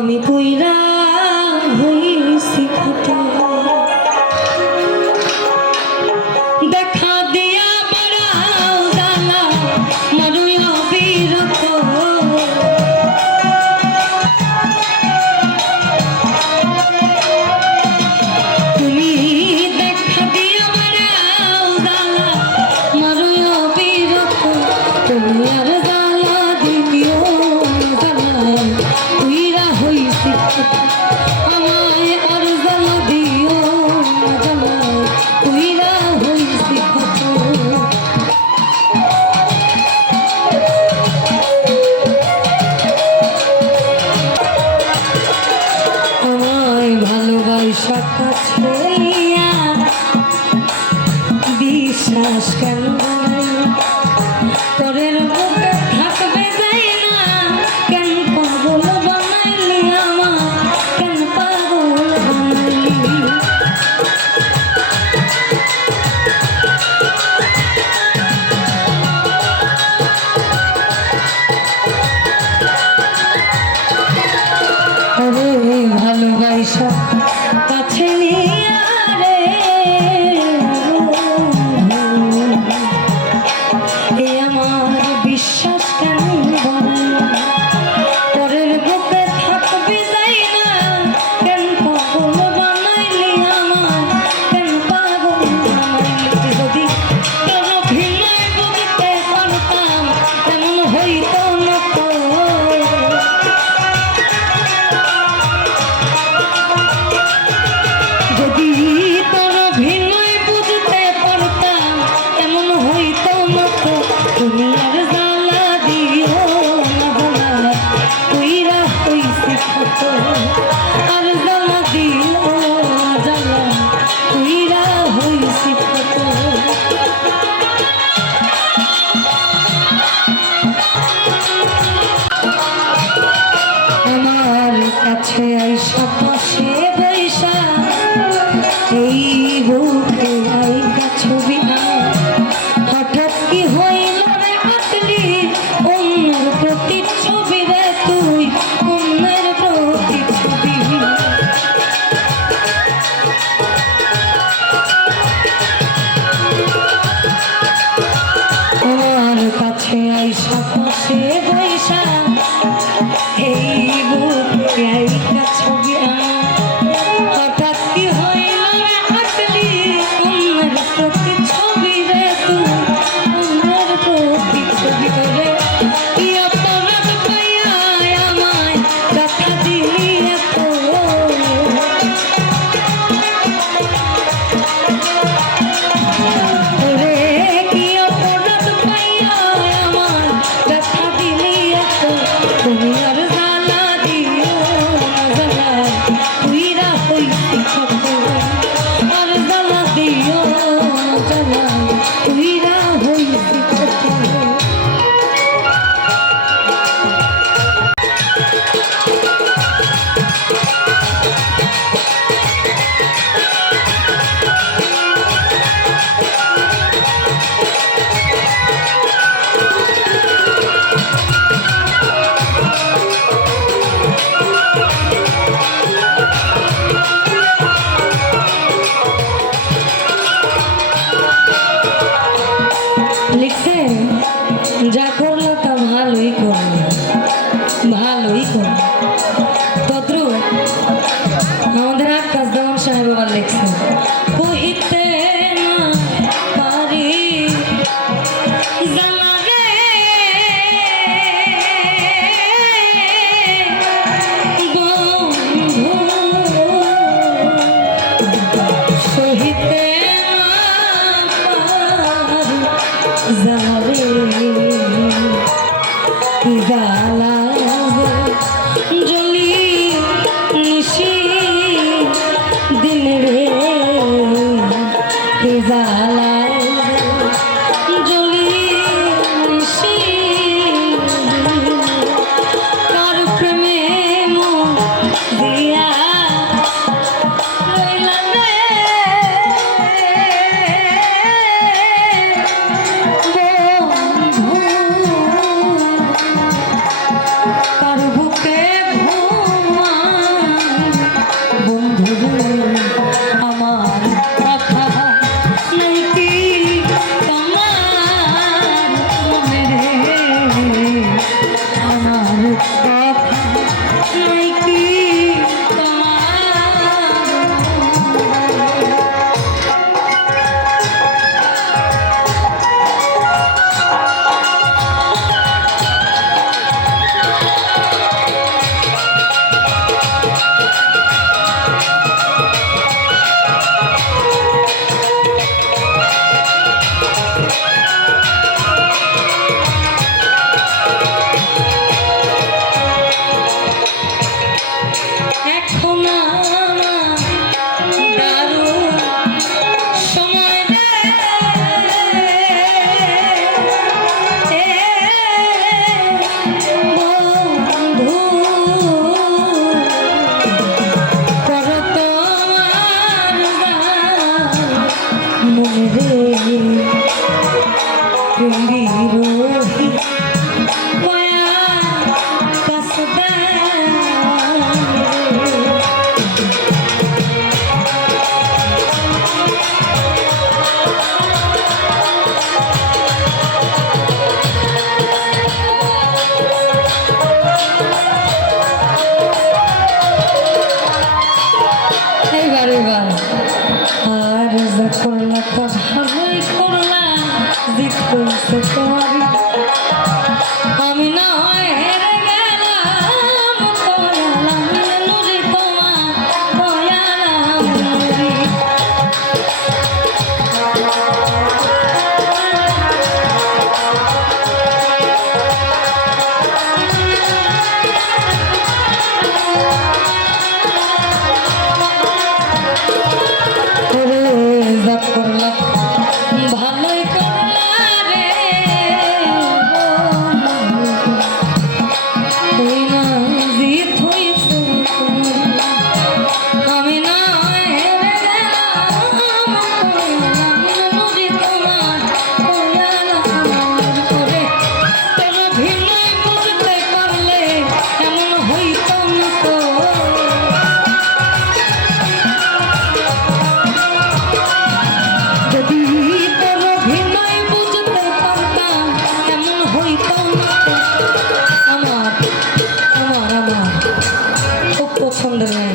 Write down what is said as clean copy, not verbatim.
আমি কইরা হইছি কত দেখা দিয়া বাড়াও জ্বালা মারুয়া বিরত তুমি দেখা দিয়া বাড়াও জ্বালা মারুয়া বিরত তুমি আর জ্বালা দিও আমায় আর জ্বালা দিও জ্বালা কইরা হইছি কত আমায় ভালোবাসা কাছে বিশ্বাস কেন পরের বুকে থাকবে যাই না কেন পাগল বানাইলি আমার কেন পাগল বানাইলি আরে ভালোবাসা কাছে নিয়ে রে আমার বিশ্বাস কেন পরের বুকে থাকবে যাই না কেন পাগল বানাইলি আমার কেন পাগল বানাইলি যদি তোর ভিড়ায় বুঝতে পারতাম তেমন হইতো না তো যদি তোর ভিড়ায় বুঝতে পারতাম তেমন হইতো না তো তুমি আর জ্বালা দিও না জ্বালা কইরা হইছি কত আর জ্বালা দিও না জ্বালা কইরা হইছি কত আমার কাছে আইসা পাশে বৈশা এই বুকে আইকা ছবি হঠাৎ কি হইল রে পাতলি অন্যের প্রতি ছবি রে তুই অন্যের প্রতি ছবি আমার কাছে আইসা পাশে বৈশা এই বুকে আইকা ছবি হঠাৎ কি হইল রে পাতলি অন্যের প্রতি ছবি রে তুই অন্যের প্রতি ছবি রে কি অপরাধ পাইয়া আমায় কথা দিলি এত রে কি অপরাধ পাইয়া আমায় কথা দিলি এত তুমি আর জ্বালা দিও না জ্বালা কইরা হইছি কত আর জ্বালা দিও না জ্বালা কইরা হইছি কত লিখছেন যা করলো তা ভালোই করলো ভালোই করলো তদ্রু আমাদের আকাশ দেওয়ান সাহেব আবার লিখছেন কহিতে না পারি জ্বালা রে বন্ধু সহিতে যারে জ্বালা জ্বলি নাই কি তোমার আর যা করলা তো ভালোই করলা জিত করছে তোমারই আমি না হয় হেরে গেলাম কয়ালাম নুরি তোমার কয়ালাম নুরি ভালোই করলা রে তুই না জিত হইছে আমি না হেরে গেলাম নুরি তোমার করে তোর ভিড়ে বুঝতে পারলে এমন হইতো না তো যদি তোর অভিনয় বুঝতে পারতাম এমন হইতো না আমার আমার আমার খুব পছন্দের মেয়ে